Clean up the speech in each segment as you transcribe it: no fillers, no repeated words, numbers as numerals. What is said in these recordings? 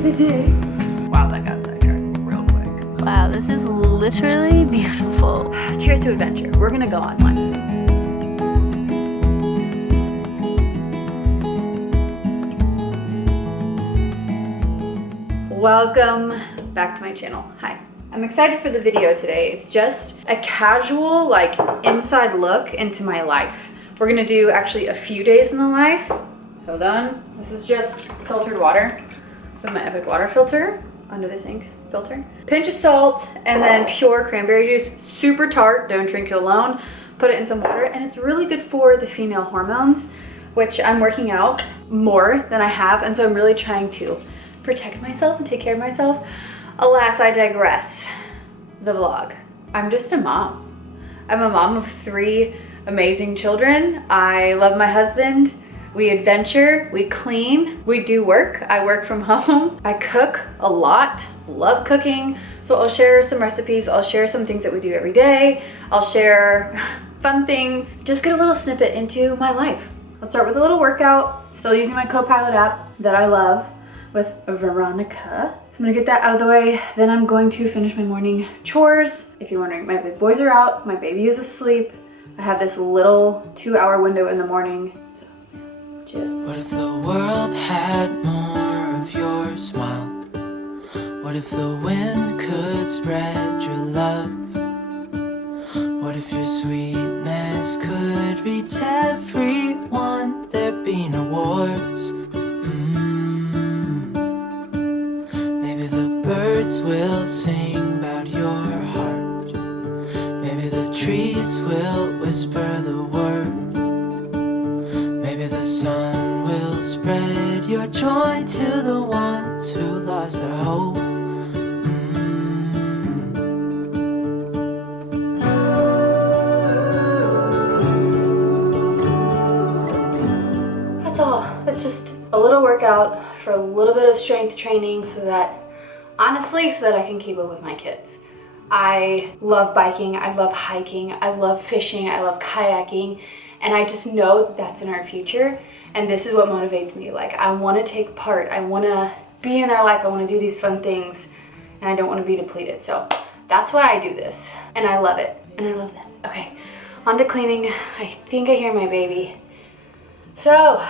of the day. Wow, that got sidetracked real quick. Wow, this is literally beautiful. Cheers to adventure. We're gonna go on one. Welcome back to my channel. Hi. I'm excited for the video today. It's just a casual, like, inside look into my life. We're gonna do actually a few days in the life. Hold on. This is just filtered water with my Epic water filter under the sink filter. Pinch of salt and then pure cranberry juice. Super tart, don't drink it alone. Put it in some water and it's really good for the female hormones, which I'm working out more than I have, and so I'm really trying to protect myself and take care of myself. Alas, I digress. The vlog. I'm just a mom. I'm a mom of 3 amazing children. I love my husband. We adventure, we clean, we do work. I work from home. I cook a lot, love cooking. So I'll share some recipes. I'll share some things that we do every day. I'll share fun things. Just get a little snippet into my life. Let's start with a little workout. Still using my Copilot app that I love with Veronica. I'm gonna get that out of the way. Then I'm going to finish my morning chores. If you're wondering, my big boys are out, my baby is asleep. I have this little 2-hour window in the morning. So, chill. What if the world had more of your smile? What if the wind could spread your love? What if your sweetness could reach everyone? There'd be no wars. Birds will sing about your heart. Maybe the trees will whisper the word. Maybe the sun will spread your joy to the ones who lost their hope. That's all. That's just a little workout for a little bit of strength training honestly, so that I can keep up with my kids. I love biking, I love hiking, I love fishing, I love kayaking, and I just know that that's in our future, and this is what motivates me. Like, I want to take part, I want to be in their life, I want to do these fun things, and I don't want to be depleted. So that's why I do this, and I love it, and I love that. Okay, on to cleaning. I think I hear my baby. So,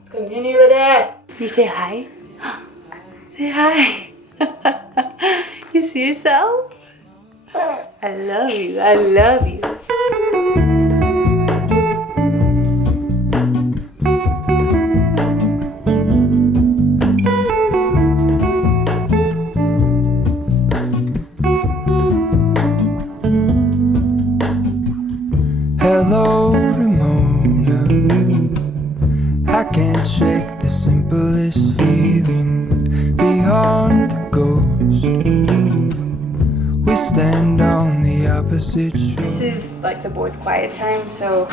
let's continue the day. You say hi? Say hi. You see yourself? I love you, I love you. Hello, Ramona. I can't shake the simplest feeling beyond the ghost. We stand on the opposite shore. This is like the boys' quiet time, so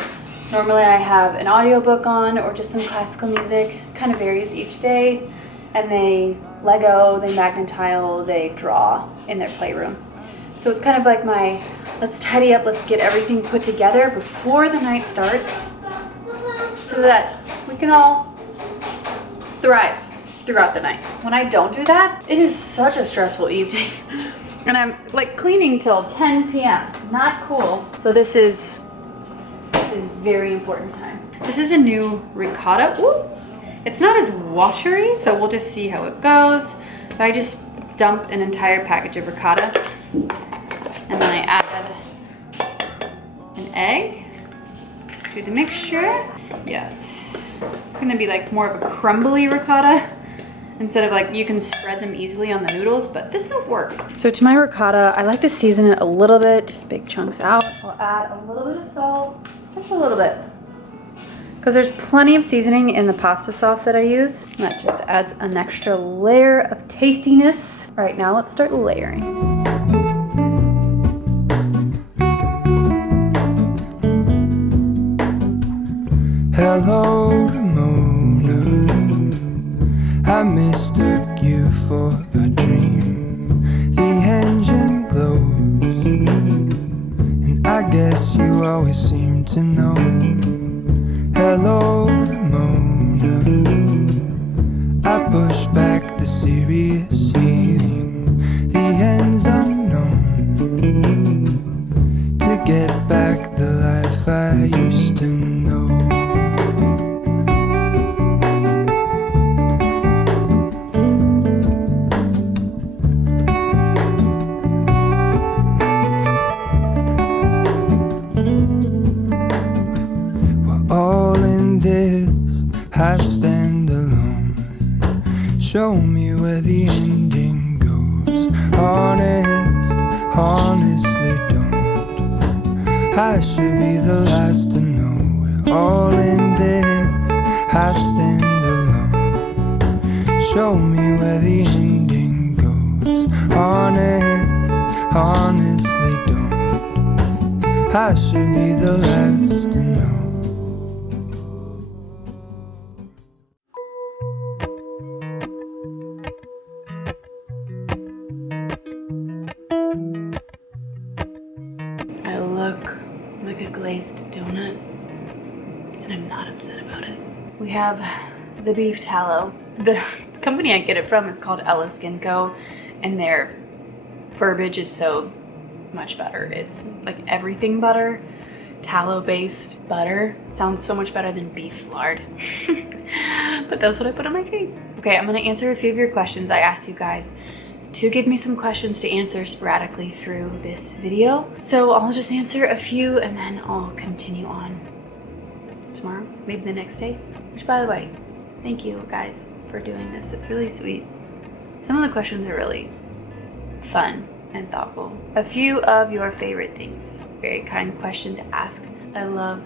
normally I have an audiobook on or just some classical music. Kind of varies each day. And they Lego, they magnetile, they draw in their playroom. So it's kind of like my, let's tidy up, let's get everything put together before the night starts so that we can all thrive throughout the night. When I don't do that, it is such a stressful evening. And I'm like cleaning till 10 p.m. Not cool. So this is very important time. This is a new ricotta. Ooh. It's not as watery, so we'll just see how it goes. But I just dump an entire package of ricotta. And then I add an egg to the mixture. Yes. It's gonna be like more of a crumbly ricotta instead of like, you can spread them easily on the noodles, but this will work. So to my ricotta, I like to season it a little bit, big chunks out. I'll add a little bit of salt, just a little bit. Because there's plenty of seasoning in the pasta sauce that I use. That just adds an extra layer of tastiness. All right, now let's start layering. Hello, Ramona. I mistook you for a dream. The engine glows, and I guess you always seem to know. Hello, Ramona. I push back the serious feeling, the end's unknown, to get back the life I used to know. All in this, I stand alone. Show me where the ending goes. Honestly don't. I should be the last to know. We're all in this, I stand alone. Show me where the ending goes. Honestly don't. I should be the last to know. I look like a glazed donut, and I'm not upset about it. We have the beef tallow. The company I get it from is called Ella Skin Co, and their verbiage is so much better. It's like everything butter, tallow-based butter. Sounds so much better than beef lard. But that's what I put on my face. Okay, I'm gonna answer a few of your questions. I asked you guys to give me some questions to answer sporadically through this video. So I'll just answer a few and then I'll continue on tomorrow, maybe the next day. Which, by the way, thank you guys for doing this. It's really sweet. Some of the questions are really fun and thoughtful. A few of your favorite things. Very kind question to ask. I love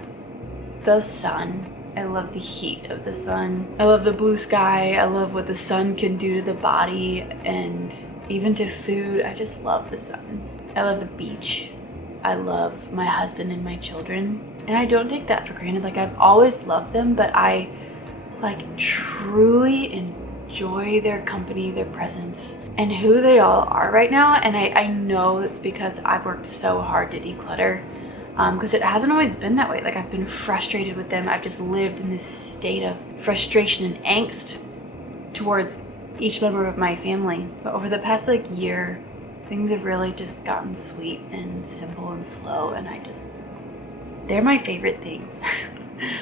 the sun. I love the heat of the sun. I love the blue sky. I love what the sun can do to the body and even to food. I just love the sun. I love the beach. I love my husband and my children. And I don't take that for granted. Like, I've always loved them, but I like truly enjoy their company, their presence, and who they all are right now. And I know it's because I've worked so hard to declutter, because it hasn't always been that way. Like, I've been frustrated with them. I've just lived in this state of frustration and angst towards each member of my family. But over the past like year, things have really just gotten sweet and simple and slow, and they're my favorite things.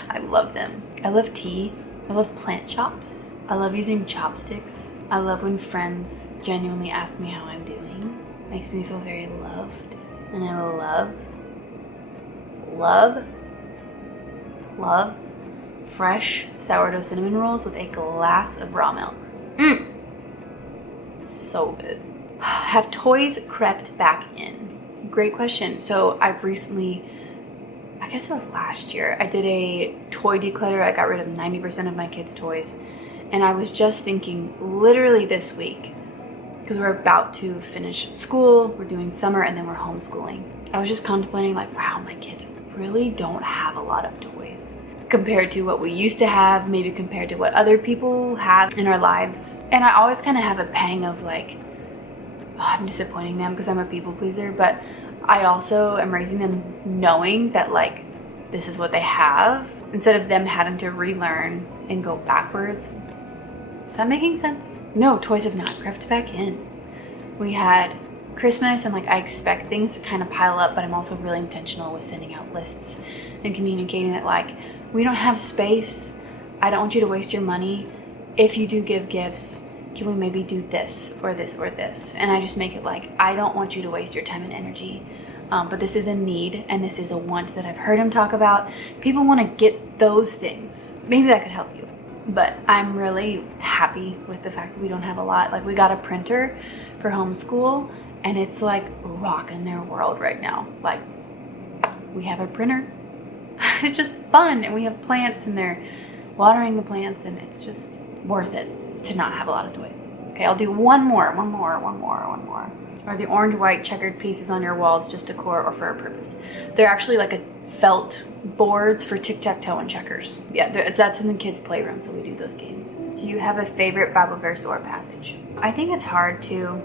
I love them. I love tea. I love plant chops. I love using chopsticks. I love when friends genuinely ask me how I'm doing. Makes me feel very loved. And I love fresh sourdough cinnamon rolls with a glass of raw milk. So good. Have toys crept back in? Great question. So I've recently, I guess it was last year, I did a toy declutter. I got rid of 90% of my kids' toys. And I was just thinking literally this week, because we're about to finish school, we're doing summer, and then we're homeschooling. I was just contemplating like, wow, my kids really don't have a lot of toys compared to what we used to have, maybe compared to what other people have in our lives. And I always kind of have a pang of like, oh, I'm disappointing them because I'm a people pleaser, but I also am raising them knowing that like this is what they have, instead of them having to relearn and go backwards. Is that making sense? No, toys have not crept back in. We had Christmas, and like I expect things to kind of pile up, but I'm also really intentional with sending out lists and communicating that like, we don't have space. I don't want you to waste your money. If you do give gifts, can we maybe do this or this or this? And I just make it like, I don't want you to waste your time and energy. But this is a need and this is a want that I've heard him talk about. People want to get those things. Maybe that could help you. But I'm really happy with the fact that we don't have a lot. Like, we got a printer for homeschool and it's like rocking their world right now. Like, we have a printer. It's just fun, and we have plants and they're watering the plants, and it's just worth it to not have a lot of toys. Okay, I'll do one more. Are the orange, white, checkered pieces on your walls just decor or for a purpose? They're actually like a felt boards for tic-tac-toe and checkers. Yeah, that's in the kids' playroom, so we do those games. Do you have a favorite Bible verse or passage? I think it's hard to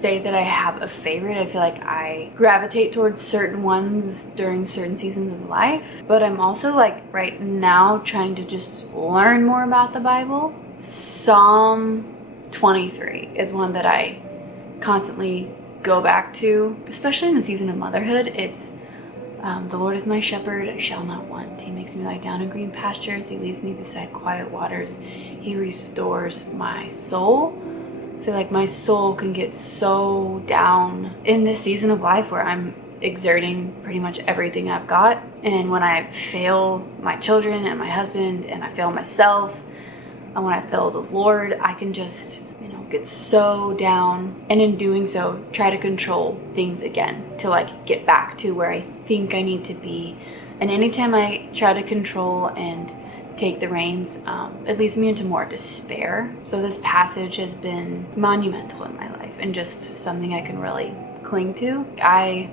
say that I have a favorite. I feel like I gravitate towards certain ones during certain seasons of life, but I'm also like right now trying to just learn more about the Bible. Psalm 23 is one that I constantly go back to, especially in the season of motherhood. It's the Lord is my shepherd, I shall not want. He makes me lie down in green pastures. He leads me beside quiet waters. He restores my soul. I feel like my soul can get so down in this season of life where I'm exerting pretty much everything I've got. And when I fail my children and my husband, and I fail myself, and when I fail the Lord, I can just, get so down. And in doing so, try to control things again to like get back to where I think I need to be. And anytime I try to control and take the reins, it leads me into more despair. So this passage has been monumental in my life and just something I can really cling to. I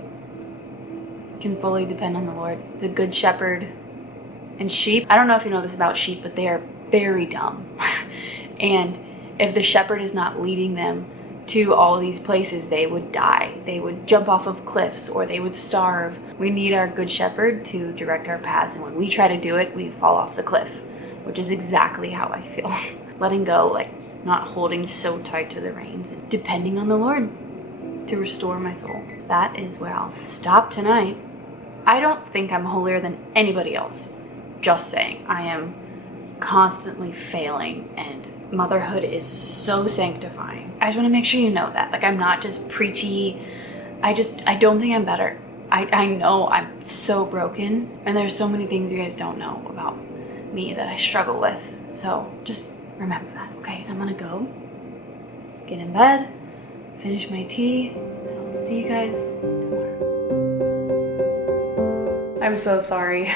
can fully depend on the Lord, the good shepherd. And sheep, I don't know if you know this about sheep, but they are very dumb. And if the shepherd is not leading them to all these places, they would die. They would jump off of cliffs or they would starve. We need our good shepherd to direct our paths. And when we try to do it, we fall off the cliff, which is exactly how I feel. Letting go, like not holding so tight to the reins and depending on the Lord to restore my soul. That is where I'll stop tonight. I don't think I'm holier than anybody else. Just saying, I am constantly failing, and motherhood is so sanctifying. I just want to make sure you know that. Like, I'm not just preachy. I don't think I'm better. I know I'm so broken, and there's so many things you guys don't know about me that I struggle with. So just remember that, okay? I'm gonna go get in bed, finish my tea, and I'll see you guys tomorrow. I'm so sorry.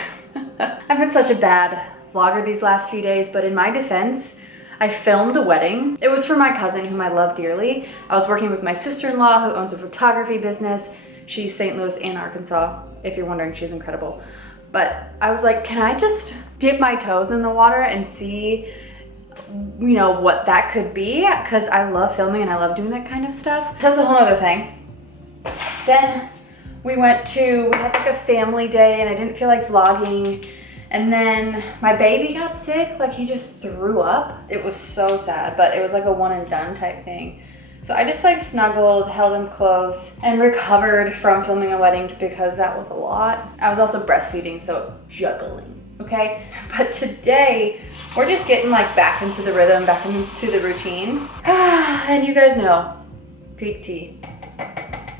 I've been such a bad vlogger these last few days, but in my defense, I filmed a wedding. It was for my cousin, whom I love dearly. I was working with my sister-in-law, who owns a photography business. She's St. Louis and Arkansas. If you're wondering, she's incredible. But I was like, can I just dip my toes in the water and see, what that could be? Because I love filming and I love doing that kind of stuff. That's a whole other thing. Then we had like a family day, and I didn't feel like vlogging. And then my baby got sick, like he just threw up. It was so sad, but it was like a one and done type thing. So I just like snuggled, held him close, and recovered from filming a wedding because that was a lot. I was also breastfeeding, so juggling, okay? But today, we're just getting like back into the rhythm, back into the routine. And you guys know, peak tea.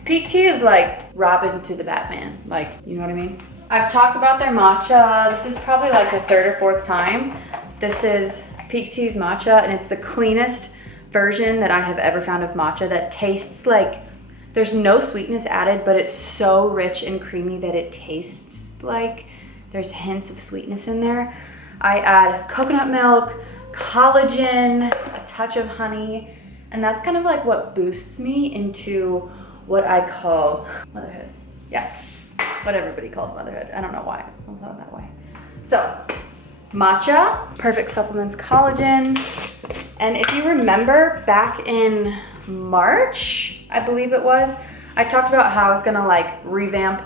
Peak tea is like Robin to the Batman, like, you know what I mean? I've talked about their matcha. This is probably like the third or fourth time. This is Peak Tea's matcha, and it's the cleanest version that I have ever found of matcha that tastes like, there's no sweetness added, but it's so rich and creamy that it tastes like there's hints of sweetness in there. I add coconut milk, collagen, a touch of honey, and that's kind of like what boosts me into what I call motherhood. Yeah. What everybody calls motherhood. I don't know why. It's not that way. So, matcha, perfect supplements, collagen. And if you remember back in March, I believe it was, I talked about how I was gonna like revamp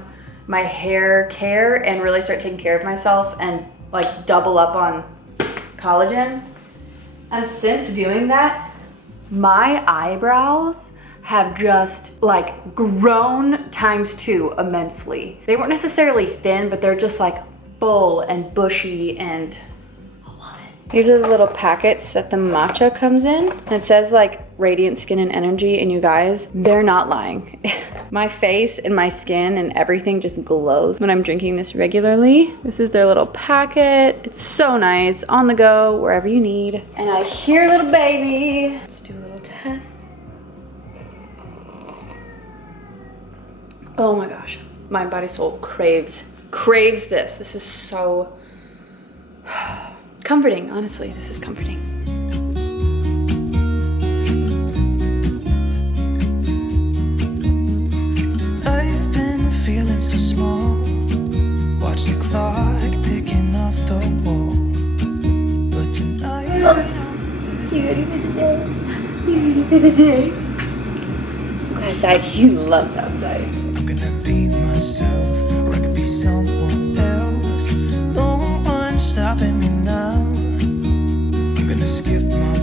my hair care and really start taking care of myself and like double up on collagen. And since doing that, my eyebrows have just like grown ×2 immensely. They weren't necessarily thin, but they're just like full and bushy, and I love it. These are the little packets that the matcha comes in. And it says like radiant skin and energy, and you guys, they're not lying. My face and my skin and everything just glows when I'm drinking this regularly. This is their little packet. It's so nice, on the go, wherever you need. And I hear little baby. Let's do a little test. Oh my gosh, mind, body, soul craves this. This is so comforting, honestly. This is comforting. I've been feeling so small. Watch the clock ticking off the wall. But tonight, You ready for the day? You ready for the day? Outside, he loves outside. I'm gonna be myself, or I could be someone else. No one's stopping me now. I'm gonna skip my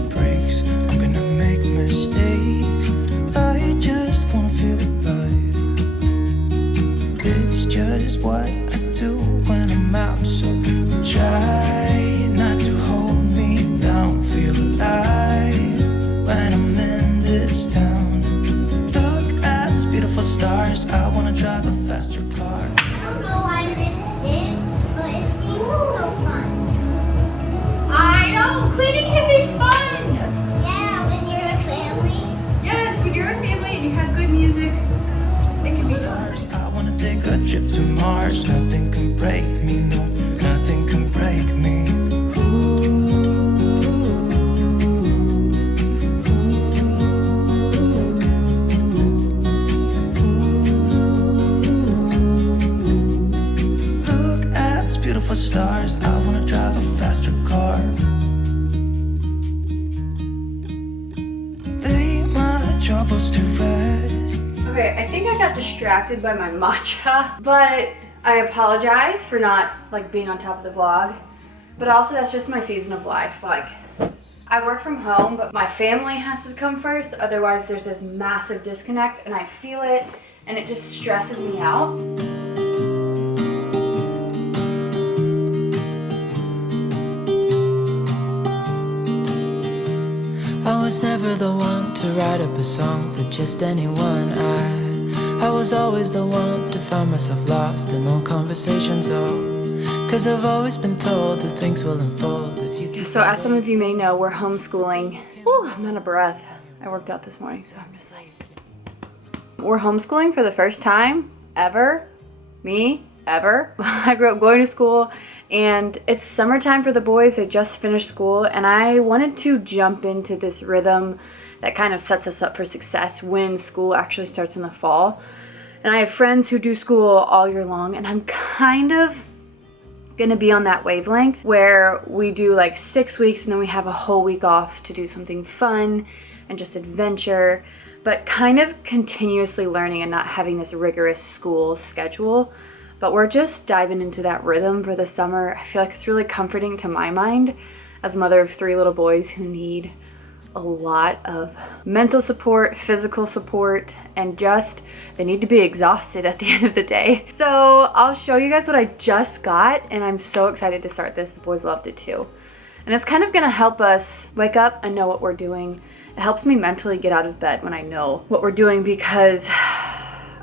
troubles to rest. Okay, I think I got distracted by my matcha, but I apologize for not like being on top of the vlog. But also that's just my season of life. Like, I work from home, but my family has to come first. Otherwise there's this massive disconnect and I feel it and it just stresses me out. I was never the one to write up a song for just anyone. I was always the one to find myself lost in old conversations. Oh, 'cause I've always been told that things will unfold if you keep. So as some of you may know, we're homeschooling. Whew, I'm out of breath. I worked out this morning, so I'm just like. We're homeschooling for the first time ever. Me, ever. I grew up going to school. And it's summertime for the boys. They just finished school and I wanted to jump into this rhythm that kind of sets us up for success when school actually starts in the fall. And I have friends who do school all year long and I'm kind of gonna be on that wavelength where we do like 6 weeks and then we have a whole week off to do something fun and just adventure, but kind of continuously learning and not having this rigorous school schedule. But we're just diving into that rhythm for the summer. I feel like it's really comforting to my mind as a mother of 3 little boys who need a lot of mental support, physical support, and just they need to be exhausted at the end of the day. So I'll show you guys what I just got and I'm so excited to start this. The boys loved it too. And it's kind of gonna help us wake up and know what we're doing. It helps me mentally get out of bed when I know what we're doing because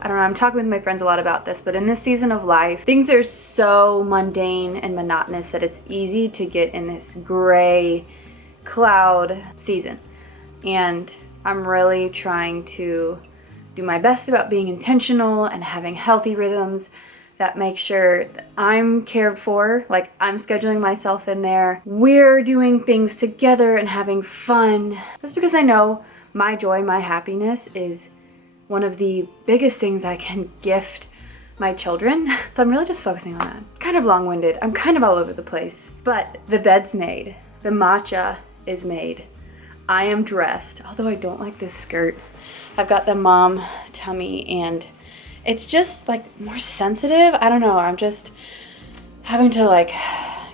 I don't know, I'm talking with my friends a lot about this, but in this season of life, things are so mundane and monotonous that it's easy to get in this gray cloud season. And I'm really trying to do my best about being intentional and having healthy rhythms that make sure that I'm cared for, like I'm scheduling myself in there. We're doing things together and having fun. That's because I know my joy, my happiness is one of the biggest things I can gift my children. So I'm really just focusing on that. Kind of long-winded. I'm kind of all over the place. But the bed's made. The matcha is made. I am dressed, although I don't like this skirt. I've got the mom tummy and it's just like more sensitive. I don't know. I'm just having to like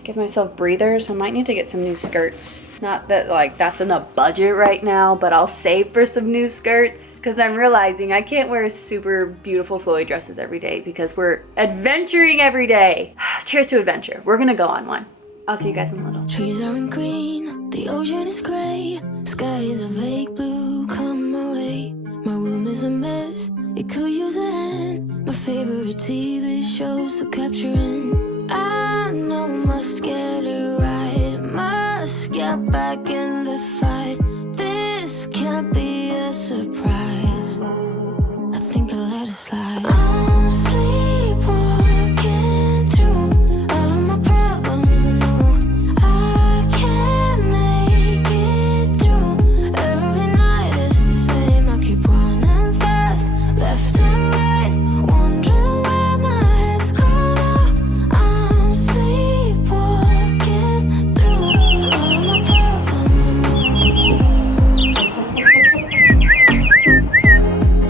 give myself breathers. So I might need to get some new skirts. Not that like that's in the budget right now, but I'll save for some new skirts because I'm realizing I can't wear super beautiful flowy dresses every day because we're adventuring every day. Cheers to adventure. We're gonna go on one. I'll see you guys in a little. Trees aren't green, the ocean is gray, sky is a vague blue, come my way. My room is a mess, it could use a hand. My favorite TV shows to capture in. I know I must get it right, must get back in the fight. This can't be a surprise. I think I'll let it slide. I'm sleepwalking through all of my problems. I know I can't make it through. Every night is the same. I keep running fast, left and right, wondering where my head's gone now. I'm sleepwalking through all of my problems. I know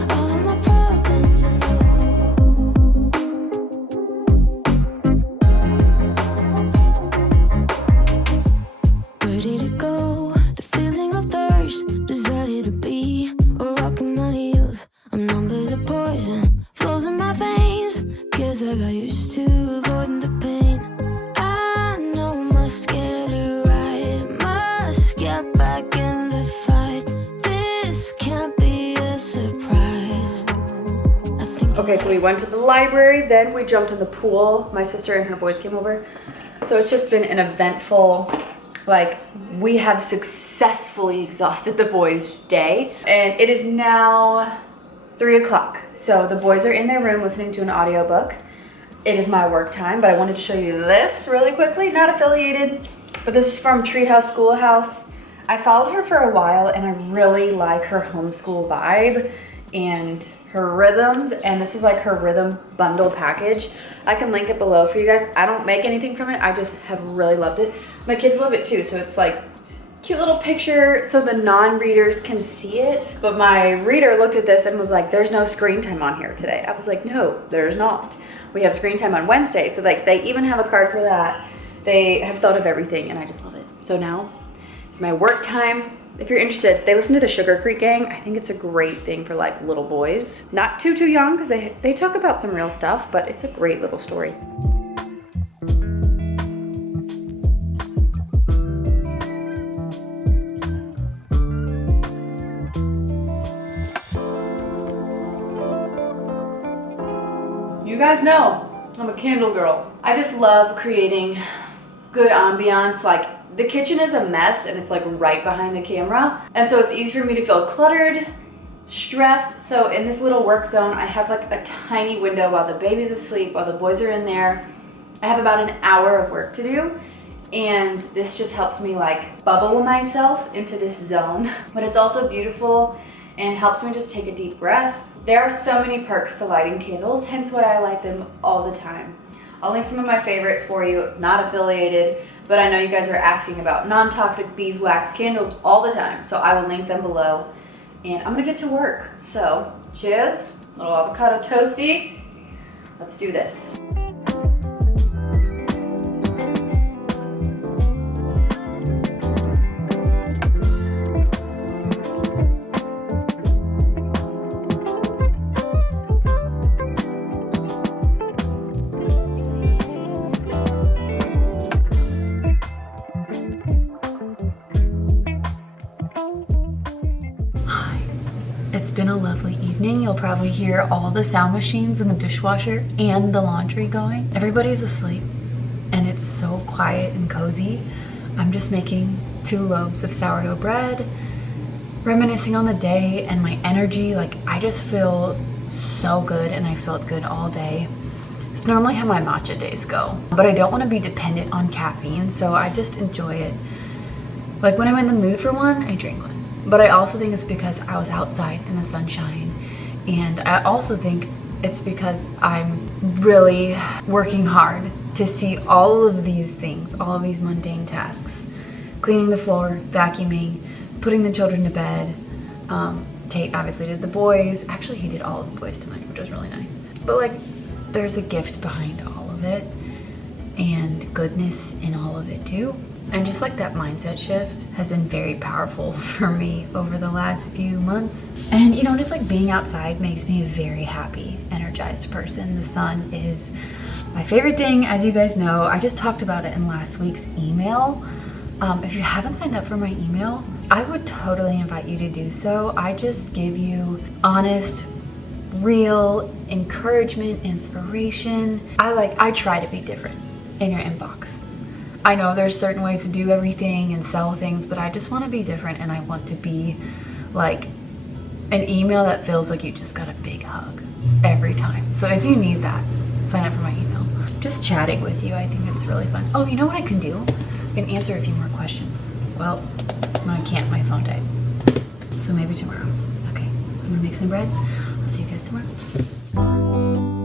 all of my problems. I know. Where did it go? The feeling of thirst, desire to be a rock in my heels. I'm numb as a poison, flows in my veins. Guess I got used to avoiding the pain. I know I must get it right, must get back in the fight. This can't be a surprise. I think Okay, so we went to the library, then we jumped in the pool. My sister and her boys came over. So it's just been an eventful, like, we have successfully exhausted the boys' day. And it is now 3 o'clock. So the boys are in their room listening to an audiobook. It is my work time, but I wanted to show you this really quickly. Not affiliated, but this is from Treehouse Schoolhouse. I followed her for a while and I really like her homeschool vibe and her rhythms, and this is like her rhythm bundle package. I can link it below for you guys. I don't make anything from it, I just have really loved it. My kids love it too, so it's like cute little picture so the non-readers can see it. But my reader looked at this and was like, there's no screen time on here today. I was like, no, there's not. We have screen time on Wednesday. So like they even have a card for that. They have thought of everything and I just love it. So now it's my work time. If you're interested, they listen to the Sugar Creek Gang. I think it's a great thing for like little boys. Not too young because they talk about some real stuff, but it's a great little story. You guys know I'm a candle girl. I just love creating good ambiance. Like the kitchen is a mess and it's like right behind the camera. And so it's easy for me to feel cluttered, stressed. So in this little work zone, I have like a tiny window while the baby's asleep, while the boys are in there. I have about an hour of work to do. And this just helps me like bubble myself into this zone. But it's also beautiful and helps me just take a deep breath. There are so many perks to lighting candles, hence why I light them all the time. I'll link some of my favorite for you, not affiliated, but I know you guys are asking about non-toxic beeswax candles all the time, so I will link them below. And I'm gonna get to work. So, cheers, little avocado toasty. Let's do this. It's been a lovely evening. You'll probably hear all the sound machines in the dishwasher and the laundry going. Everybody's asleep and it's so quiet and cozy. I'm just making 2 loaves of sourdough bread, reminiscing on the day and my energy. Like I just feel so good and I felt good all day. It's normally how my matcha days go, but I don't want to be dependent on caffeine, so I just enjoy it. Like when I'm in the mood for one, I drink one. But I also think it's because I was outside in the sunshine. And I also think it's because I'm really working hard to see all of these things, all of these mundane tasks. Cleaning the floor, vacuuming, putting the children to bed. Tate obviously did the boys. Actually, he did all of the boys tonight, which was really nice. But like, there's a gift behind all of it. And goodness in all of it too. And just like that mindset shift has been very powerful for me over the last few months. And you know, just like being outside makes me a very happy, energized person. The sun is my favorite thing, as you guys know. I just talked about it in last week's email. If you haven't signed up for my email, I would totally invite you to do so. I just give you honest, real encouragement, inspiration. I try to be different in your inbox. I know there's certain ways to do everything and sell things, but I just want to be different and I want to be like an email that feels like you just got a big hug every time. So if you need that, sign up for my email. Just chatting with you, I think it's really fun. Oh, you know what I can do? I can answer a few more questions. Well, no, I can't. My phone died. So maybe tomorrow. Okay, I'm gonna make some bread. I'll see you guys tomorrow.